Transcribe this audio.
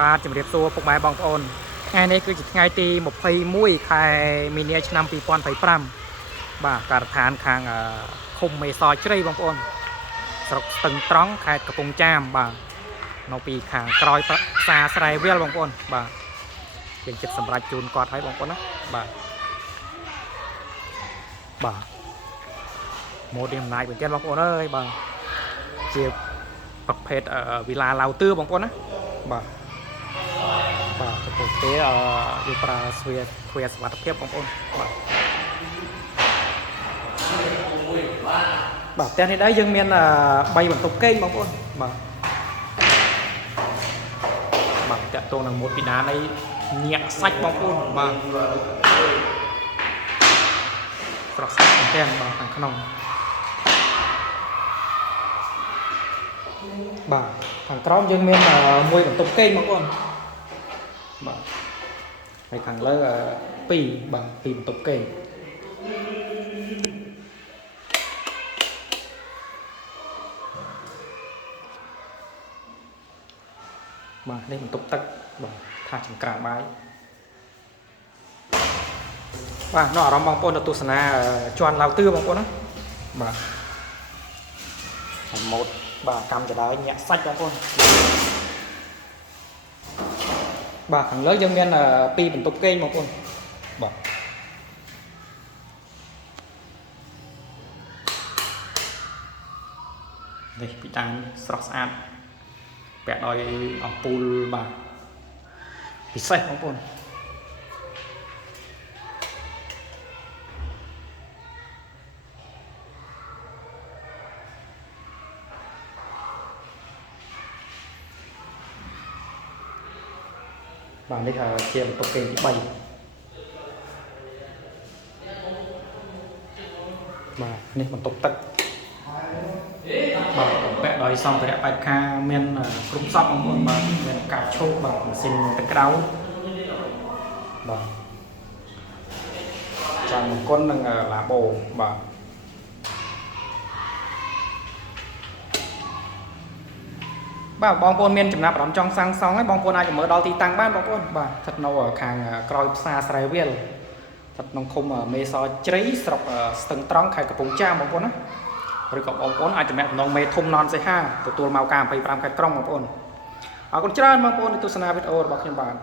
បាទជំរាបសួរពុកម៉ែបងប្អូនថ្ងៃនេះគឺជាថ្ងៃទី21ខែមីនាឆ្នាំ2025បាទការដ្ឋានខាងឃុំមេសជ្រៃបងប្អូនស្រុកស្ទឹងត្រង់ខេត្តកំពង់ចាមបាទនៅពីខាងក្រោយផ្សារស្រែវាលបងប្អូនបាទយើងចិត្តសម្រាប់ជូនគាត់ឲ្យបងប្អូនណាបាទម៉ូឌីអំណាចបន្ទាន់បងប្អូនអើយបាទជាប្រភេទវិឡាឡៅទឿបងប្អូនណាបាទចំពោះទេយើងប្រើស្វាទ្វាសុវត្ថិភាពបងប្អូនបាទផ្ទះនេះដែរយើងមាន3បន្ទប់គេងបងប្អូនបាទតាក់ទងនឹងម៉ូតពីដាននេះញាក់សាច់បងប្អូនបាទស្រស់ស្អាតមែនទែនបាទខាងក្នុងបាទខាងក្រោមយើងមានមួយបន្ទប់គេងបងប្អូនបាទហើយខាងលើ2បន្ទប់គេងបាទនេះបន្ទប់ទឹកបាទថាចង្ក្រានបាយបាទនៅអារម្មណ៍បងប្អូនទៅទស្សនាជាន់ឡៅទឿបងប្អូនណាបាទម៉ូតបាទកម្មចដើញាក់សាច់បងប្អូនបាទខាងលើយើងមាន2បន្ទប់គេងបងប្អូនបាទនេះពីដានស្រស់ស្អាតពាក់ដោយអំពូលបាទពិសេសបងប្អូនបាទនេះជាបន្ទប់គេងទី3បាទនេះបន្ទប់ទឹកបាទបំពាក់ដោយសម្ភារៈបែបខាមានគ្រប់សពបងប្អូនបាទមានកាប់ឈោកបាទម៉ាស៊ីនទឹកក្តៅបាទចានមង្គលនិងឡាបូបាទបាទបងប្អូនមានចំណាប់អារម្មណ៍ចង់សាងសង់ហើយបងប្អូនអាចមើលដល់ទីតាំងបានបងប្អូនបាទស្ថិតនៅខាងក្រោយផ្សារស្រែវាលស្ថិតក្នុងឃុំមេសជ្រៃស្រុកស្ទឹងត្រង់ខេត្តកំពង់ចាមបងប្អូនណាឬក៏បងប្អូនអាចទំនាក់ទំនងមេធំណនសេហាទទួលមកការ25ខេត្តក្រុងបងប្អូនអរគុណច្រើនបងប្អូនដែលទស្សនាវីដេអូរបស់ខ្ញុំបាទ